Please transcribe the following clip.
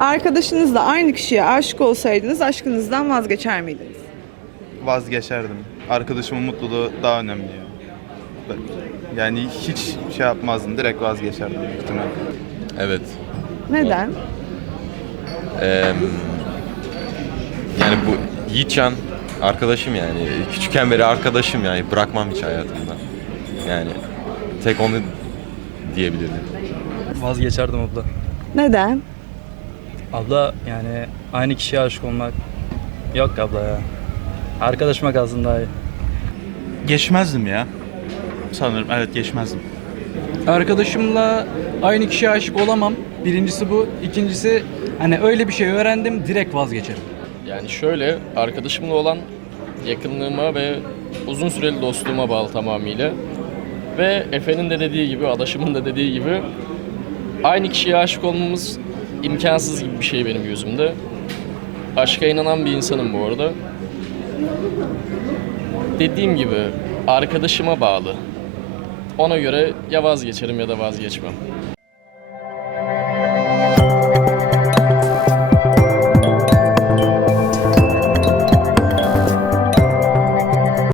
Arkadaşınızla aynı kişiye aşık olsaydınız aşkınızdan vazgeçer miydiniz? Vazgeçerdim. Arkadaşımın mutluluğu daha önemli ya. Yani hiç şey yapmazdım. Direkt vazgeçerdim ihtimalle. Evet. Neden? Eee, yani bu Yiğitcan arkadaşım yani. Küçükken beri arkadaşım yani. Bırakmam hiç hayatımda. Yani tek onu diyebilirim. Vazgeçerdim abla. Neden? Abla yani aynı kişiye aşık olmak yok abla ya. Arkadaşıma kalsın daha iyi. Geçmezdim ya. Sanırım evet geçmezdim. Arkadaşımla aynı kişiye aşık olamam. Birincisi bu. İkincisi hani öyle bir şey öğrendim direkt vazgeçerim. Yani şöyle arkadaşımla olan yakınlığıma ve uzun süreli dostluğuma bağlı tamamıyla. Ve Efe'nin de dediği gibi, adaşımın da dediği gibi aynı kişiye aşık olmamız imkansız gibi bir şey benim gözümde. Aşka inanan bir insanım bu arada. Dediğim gibi arkadaşıma bağlı. Ona göre ya vazgeçerim ya da vazgeçmem.